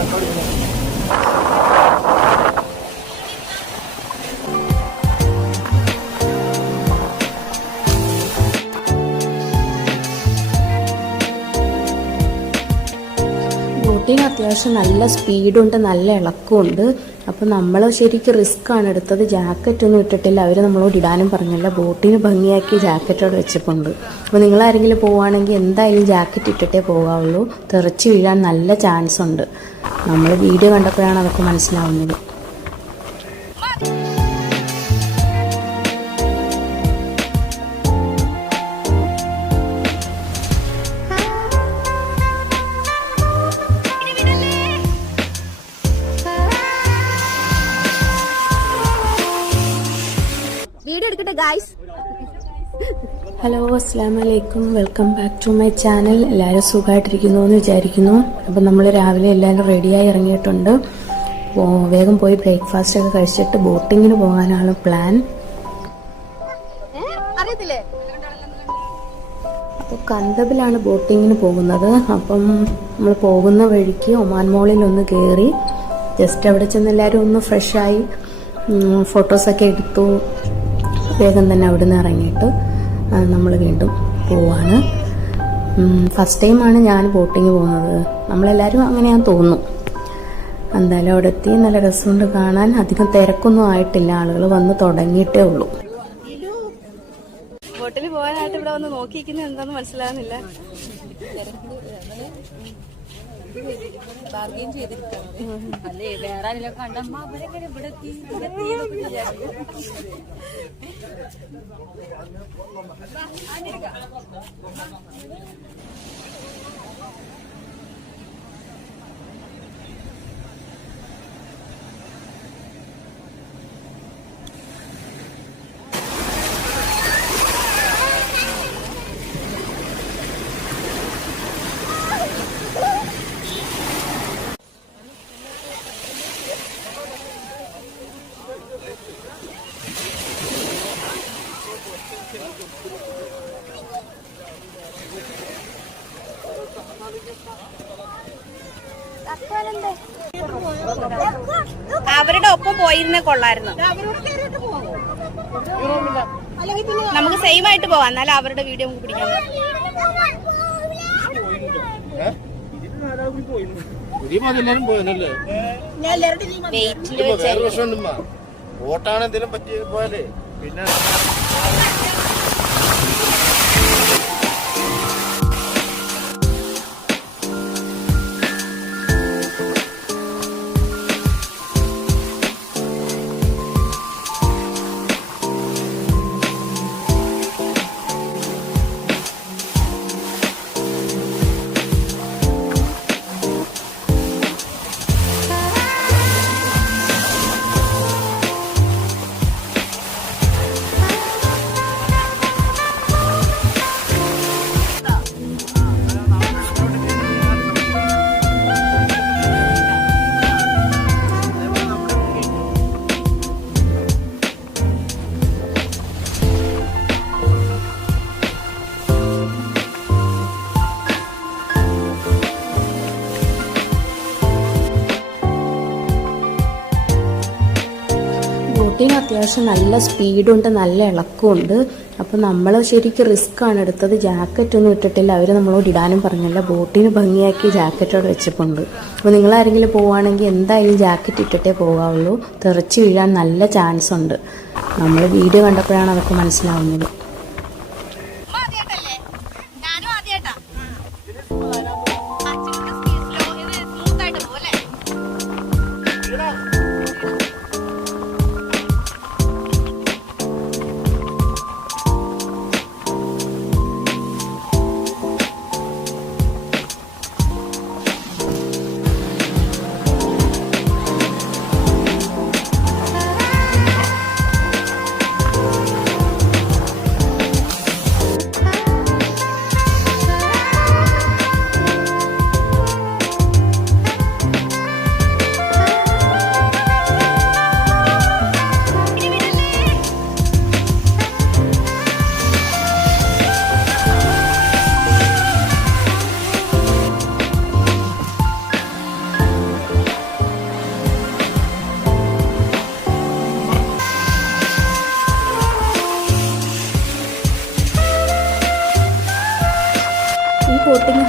ബോട്ടിന് അത്യാവശ്യം നല്ല സ്പീഡുണ്ട്, നല്ല ഇളക്കമുണ്ട്. അപ്പോൾ നമ്മൾ ശരിക്കും റിസ്ക്കാണ് എടുത്തത്. ജാക്കറ്റൊന്നും ഇട്ടിട്ടില്ല. അവർ നമ്മളോട് ഇടാനും പറഞ്ഞില്ല. ബോട്ടിന് ഭംഗിയാക്കി ജാക്കറ്റോടെ വെച്ചിട്ടുണ്ട്. അപ്പോൾ നിങ്ങളാരെങ്കിലും പോവുകയാണെങ്കിൽ എന്തായാലും ജാക്കറ്റ് ഇട്ടിട്ടേ പോകാവുള്ളൂ. തെറിച്ച് വീഴാൻ നല്ല ചാൻസ് ഉണ്ട്. നമ്മൾ വീഡിയോ കണ്ടപ്പോഴാണ് അതൊക്കെ മനസ്സിലാവുന്നത്. ഹലോ, അസ്സലാമു അലൈക്കും. Welcome back to my channel. എല്ലാവരും സുഖമായിട്ടിരിക്കുന്നു എന്ന് വിചാരിക്കുന്നു. അപ്പം നമ്മൾ രാവിലെ എല്ലാവരും റെഡിയായി ഇറങ്ങിയിട്ടുണ്ട്. വേഗം പോയി ബ്രേക്ക്ഫാസ്റ്റ് ഒക്കെ കഴിച്ചിട്ട് ബോട്ടിങ്ങിന് പോകാനാണ് പ്ലാൻ. അപ്പോൾ കന്തബിലാണ് ബോട്ടിങ്ങിന് പോകുന്നത്. അപ്പം നമ്മൾ പോകുന്ന വഴിക്ക് ഒമാൻ മോളിൽ ഒന്ന് കയറി ജസ്റ്റ് അവിടെ ചെന്ന് എല്ലാവരും ഒന്ന് ഫ്രഷായി ഫോട്ടോസൊക്കെ എടുത്തു. വേഗം തന്നെ അവിടെ നിന്ന് ഇറങ്ങിയിട്ട് നമ്മൾ വീണ്ടും പോവാണ്. ഫസ്റ്റ് ടൈമാണ് ഞാൻ ബോട്ടിങ് പോകുന്നത്. നമ്മളെല്ലാവരും അങ്ങനെയാന്ന് തോന്നുന്നു. എന്തായാലും അവിടെ എത്തി. നല്ല രസമുണ്ട് കാണാൻ. അധികം തിരക്കൊന്നും ആയിട്ടില്ല. ആളുകൾ വന്ന് തുടങ്ങിയിട്ടേ ഉള്ളൂ. ബോട്ടിൽ പോകാനായിട്ട് ഇവിടെ വന്ന് നോക്കിയിരിക്കുന്നത് എന്താണെന്ന് മനസ്സിലാകുന്നില്ല. അല്ലേ വേറെ ആരെങ്കിലും കണ്ടമ്മ അവരെങ്ങനെ ഇവിടെ അവരുടെ ഒപ്പം പോയിരുന്നേ കൊള്ളായിരുന്നു. നമുക്ക് സെയിം ആയിട്ട് പോവാം. എന്നാലും അവരുടെ വീഡിയോ നമുക്ക് പിടിക്കാൻ വോട്ടാണ് എന്തെങ്കിലും പറ്റി പോയാലേ പിന്നെ ബോട്ടിന് അത്യാവശ്യം നല്ല സ്പീഡുണ്ട്, നല്ല ഇളക്കമുണ്ട്. അപ്പോൾ നമ്മൾ ശരിക്കും റിസ്ക്കാണ് എടുത്തത്. ജാക്കറ്റൊന്നും ഇട്ടിട്ടില്ല. അവർ നമ്മളോട് ഇടാനും പറഞ്ഞില്ല. ബോട്ടിന് ഭംഗിയാക്കി ജാക്കറ്റോടെ വെച്ചിട്ടുണ്ട്. അപ്പോൾ നിങ്ങളാരെങ്കിലും പോവുകയാണെങ്കിൽ എന്തായാലും ജാക്കറ്റ് ഇട്ടിട്ടേ പോകാവുള്ളൂ. തെറിച്ച് വീഴാൻ നല്ല ചാൻസ് ഉണ്ട്. നമ്മൾ വീഡിയോ കണ്ടപ്പോഴാണ് അതൊക്കെ മനസ്സിലാവുന്നത്.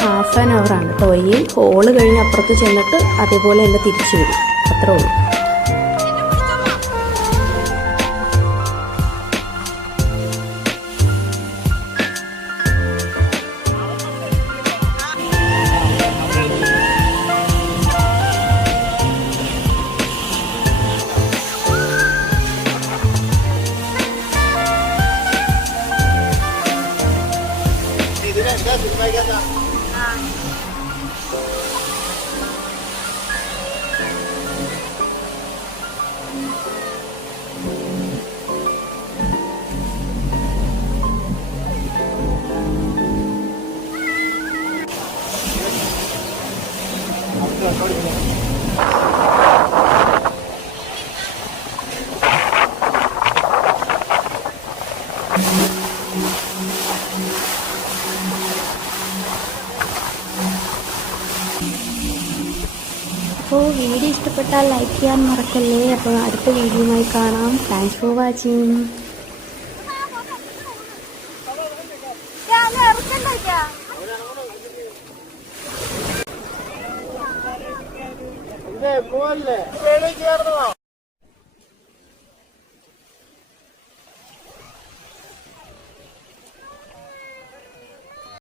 1/2 ആണ് കേട്ടോ. ഈ ഹോള് കഴിഞ്ഞ് അപ്പുറത്ത് ചെന്നിട്ട് അതേപോലെ തന്നെ തിരിച്ചു വരും, അത്രേ ഉള്ളൂ. അപ്പോൾ വീഡിയോ ഇഷ്ടപ്പെട്ടാൽ ലൈക്ക് ചെയ്യാൻ മറക്കല്ലേ. അപ്പോൾ അടുത്ത വീഡിയോയുമായി കാണാം. Thanks for watching. പോവല്ലേ